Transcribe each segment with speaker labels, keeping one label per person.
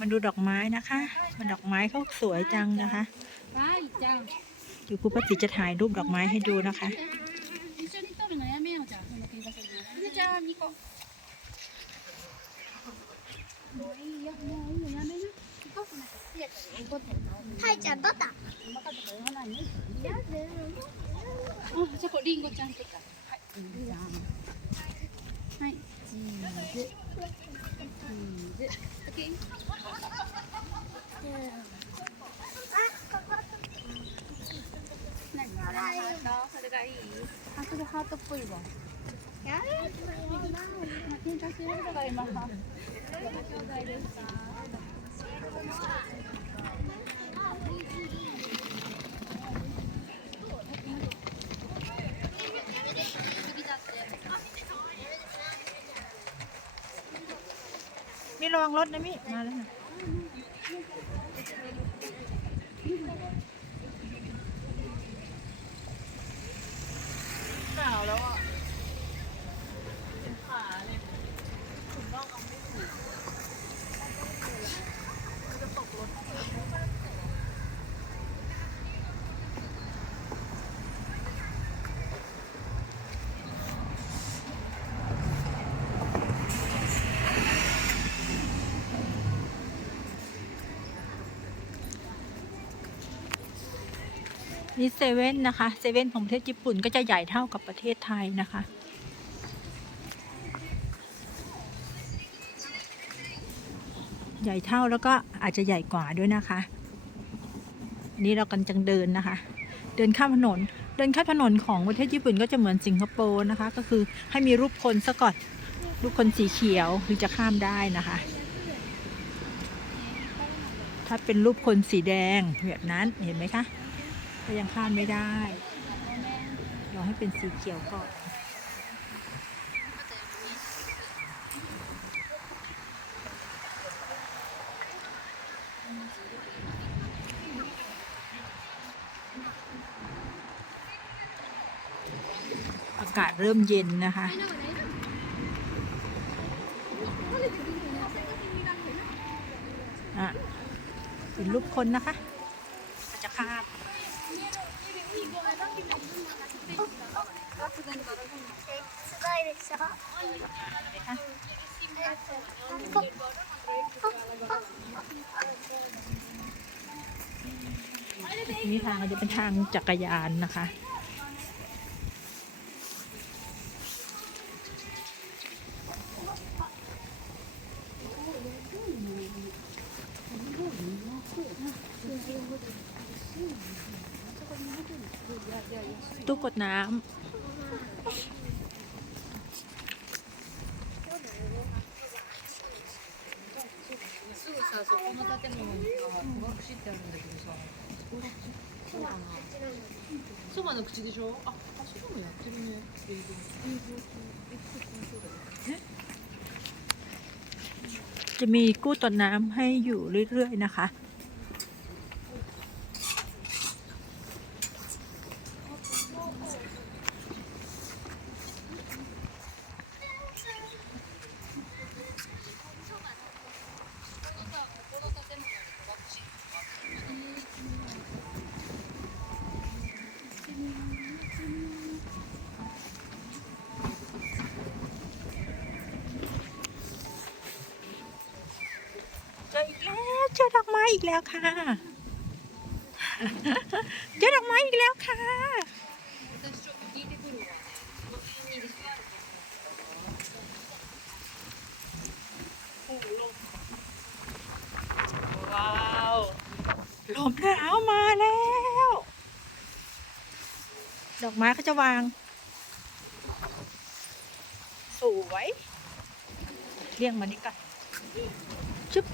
Speaker 1: มาดูดอกไม้นะคะมันดอกไม้เขาสวยจังนะคะ
Speaker 2: はいじゃん
Speaker 1: เดี๋ยวครูป้าติจะถ่ายรูปดอกไม้ให้ดูนะคะ
Speaker 2: 一緒に撮るのやめようじゃんその喧嘩するのゆめちゃんニコもういいよもういいよやめな行こうなんかつやから怒ってる顔
Speaker 3: はいちゃん取った
Speaker 2: 細かいとか言わないねうんそこリンゴちゃんとかはいいいじゃんはいチーズ チーズオッケー何ハートそれがいいあそれハートっぽいわ
Speaker 3: やる
Speaker 2: 緊張してる人がいます。兄弟ですか。
Speaker 1: มีระวังรถนะมิมาแล้วนะหนาวแล้วอะเป็นขาเลยถุงน่องเอาไม่ถูกจะตกรถ นี่เซเว่นนะคะเซเว่นของประเทศญี่ปุ่นก็จะใหญ่เท่ากับประเทศไทยนะคะ ใหญ่เท่าแล้วก็อาจจะใหญ่กว่าด้วยนะคะนนี้เรากำลังเดินนะคะ เดินข้ามถนน เดินข้ามถนนของประเทศญี่ปุ่นก็จะเหมือนสิงคโปร์นะคะ ก็คือให้มีรูปคนซะก่อนรูปคนสีเขียวถึงจะข้ามได้นะคะ ถ้าเป็นรูปคนสีแดงแบบนั้นเห็นไหมคะ ก็ยังคาดไม่ได้รอให้เป็นสีเขียวก่อนอากาศเริ่มเย็นนะคะ อะเป็นรูปคนนะคะ จะคา
Speaker 3: ด
Speaker 1: นี่ทางก็จะเป็นทางจักรยานนะคะตู้กดน้
Speaker 2: すぐさ、そこの建物にさ、戸隠ってあるんだけどさ。そうかな。そばの口でしょあ、あそこもやってるね。営業。営業中。 ำ
Speaker 1: จะมีกู้ตดน้ำให้อยู่เรื่อยๆนะคะ อีกแล้วค่ะ เจอดอกไม้อีกแล้วค่ะ ว้าวลมหนาวมาแล้ว ดอกไม้เขาจะวาง สวย เรียงมานี่กันชึบ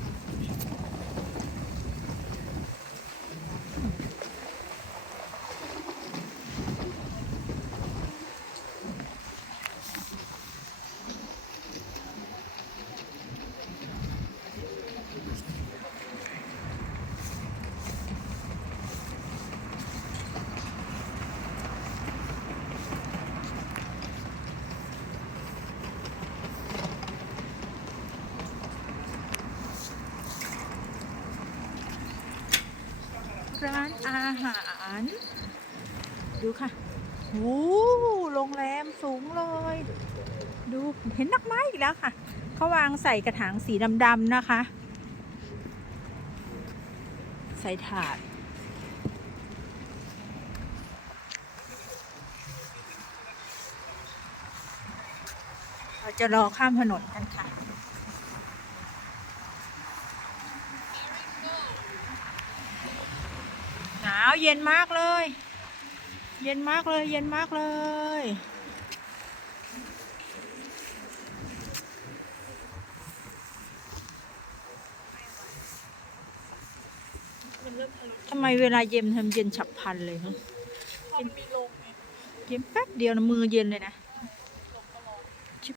Speaker 1: ร้านอาหาร ดูค่ะโอ้โรงแรมสูงเลย ดูเห็นดอกไม้อีกแล้วค่ะ เขาวางใส่กระถางสีดำๆนะคะ ใส่ถาด เราจะรอข้ามถนนกันค่ะ หนาวเย็นมากเลย เย็นมากเลย เย็นมากเลย ทำไมเวลาเย็นทำเย็นฉับพลันเลยฮะเย็นเย็นแป๊บเดียวนะมือเย็นเลยนะ